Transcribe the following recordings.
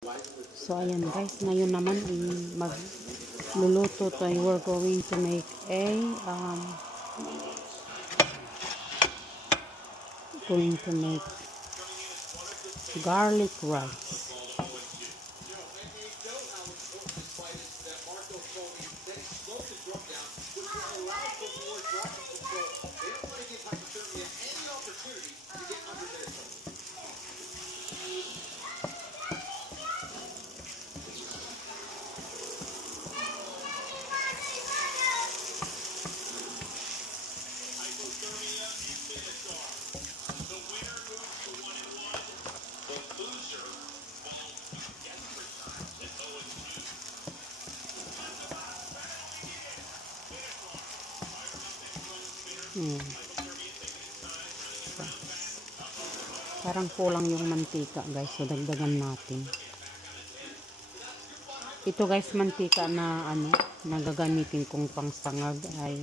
So ayan guys, ngayon naman magluluto tayo. We're going to make a garlic rice. Parang kulang yung mantika guys, so dagdagan natin. Ito guys, mantika na na gagamitin kong pangsangag ay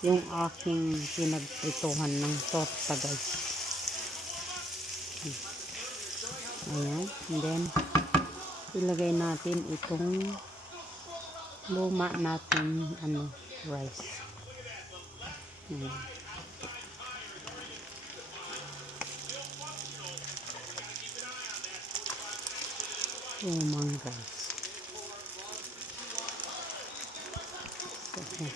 yung aking pinagprituhan ng torta guys. Ayan, and then ilagay natin itong luma natin rice. Ayan. Lumang rice. Okay.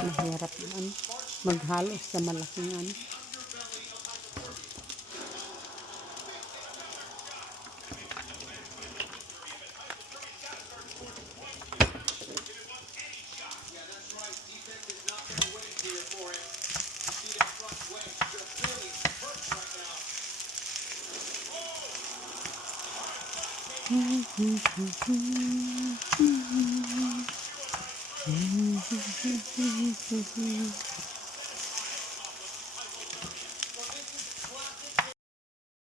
Mahirap maghalo sa malaking